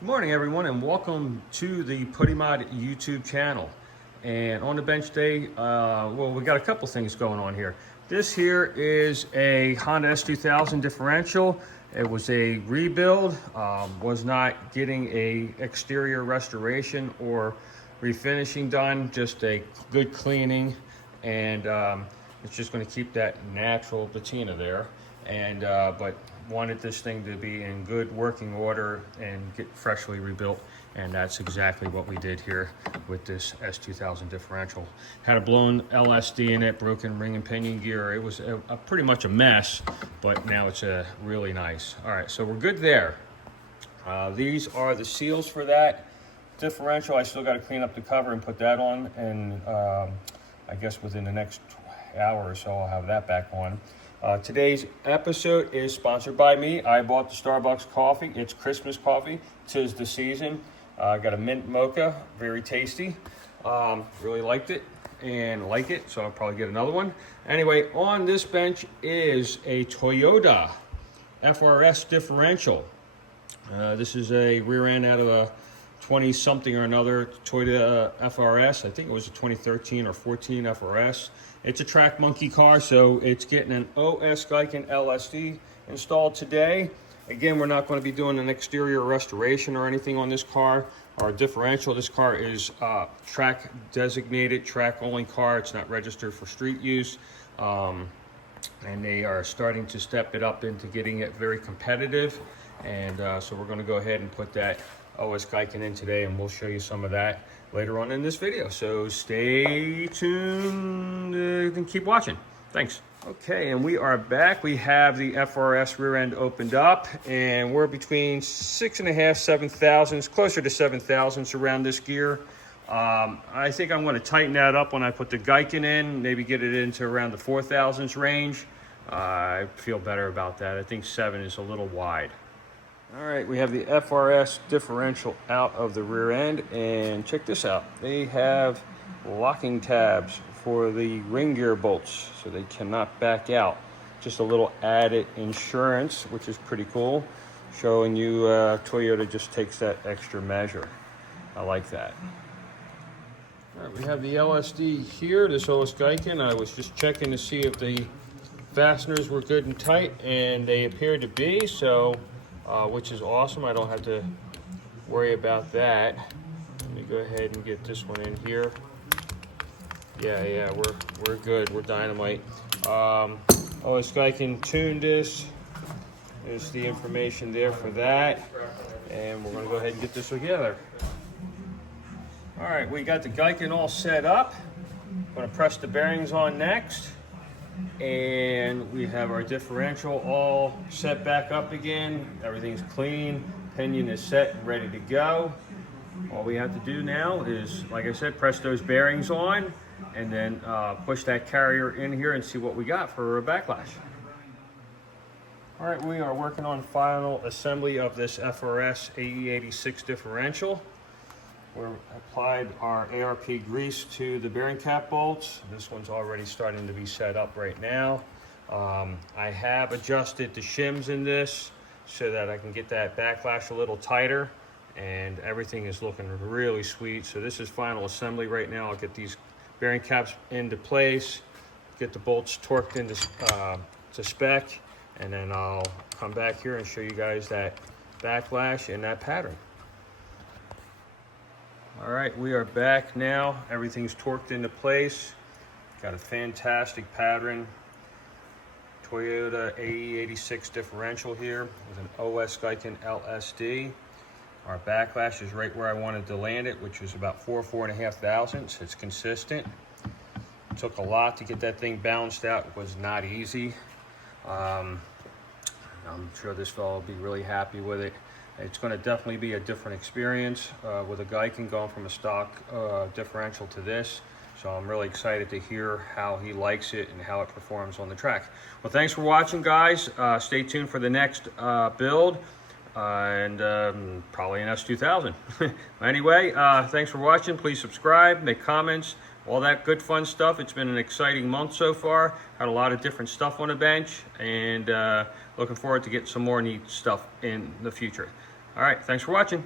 Good morning, everyone, and welcome to the Putty Mod YouTube channel. And on the bench day, well, we got a couple things going on here. This here is a Honda S2000 differential. It was a rebuild, was not getting a exterior restoration or refinishing done, just a good cleaning, and it's just going to keep that natural patina there. And but wanted this thing to be in good working order and get freshly rebuilt, and that's exactly what we did here with this S2000 differential. Had a blown LSD in it, broken ring and pinion gear. It was pretty much a mess, but now it's really nice. All right, so we're good there. These are the seals for that differential. I still got to clean up the cover and put that on, and I guess within the next hour or so I'll have that back on. Today's episode is sponsored by me. I bought the Starbucks coffee. It's Christmas coffee. 'Tis the season. I got a mint mocha, very tasty. Really liked it and like it, so I'll probably get another one. Anyway, on this bench is a Toyota FRS differential. This is a rear end out of a 20-something or another Toyota FRS. I think it was a 2013 or 14 FRS. It's a track monkey car, so it's getting an Osgiken LSD installed today. Again, we're not going to be doing an exterior restoration or anything on this car or differential. This car is track designated, track only car. It's not registered for street use. And they are starting to step it up into getting it very competitive. And so we're going to go ahead and put that Osgiken in today, and we'll show you some of that later on in this video. So stay tuned and keep watching. Thanks. Okay, and we are back. We have the FRS rear end opened up, and we're between 6.5, 7 thousandths, closer to 7 thousandths around this gear. I think I'm going to tighten that up when I put the Giken in, maybe get it into around the 4 thousandths range. I feel better about that. I think 7 is a little wide. All right, we have the FRS differential out of the rear end, and check this out. They have locking tabs for the ring gear bolts, so they cannot back out. Just a little added insurance, which is pretty cool, showing you Toyota just takes that extra measure. I like that. All right, we have the LSD here, this Osgiken. I was just checking to see if the fasteners were good and tight, and they appear to be, so which is awesome. I don't have to worry about that. Let me go ahead and get this one in here. Yeah, we're good. We're dynamite. Osgiken tuned this. There's the information there for that, and we're going to go ahead and get this together. All right, we got the Giken all set up. I'm going to press the bearings on next. And we have our differential all set back up again. Everything's clean. Pinion is set and ready to go. All we have to do now is, like I said, press those bearings on and then push that carrier in here and see what we got for a backlash. All right, we are working on final assembly of this FRS AE86 differential. We applied our ARP grease to the bearing cap bolts. This one's already starting to be set up right now. I have adjusted the shims in this so that I can get that backlash a little tighter, and everything is looking really sweet. So this is final assembly right now. I'll get these bearing caps into place, get the bolts torqued into to spec, and then I'll come back here and show you guys that backlash and that pattern. All right, we are back now. Everything's torqued into place. Got a fantastic pattern. Toyota AE86 differential here with an Osgiken LSD. Our backlash is right where I wanted to land it, which was about 4.5 thousandths. It's consistent. It took a lot to get that thing balanced out. It was not easy. I'm sure this fellow will be really happy with it. It's going to definitely be a different experience with a Giken going from a stock differential to this. So I'm really excited to hear how he likes it and how it performs on the track. Well, thanks for watching, guys. Stay tuned for the next build and probably an S2000. Anyway, thanks for watching. Please subscribe, make comments, all that good fun stuff. It's been an exciting month so far. Had a lot of different stuff on the bench, and looking forward to getting some more neat stuff in the future. All right, thanks for watching.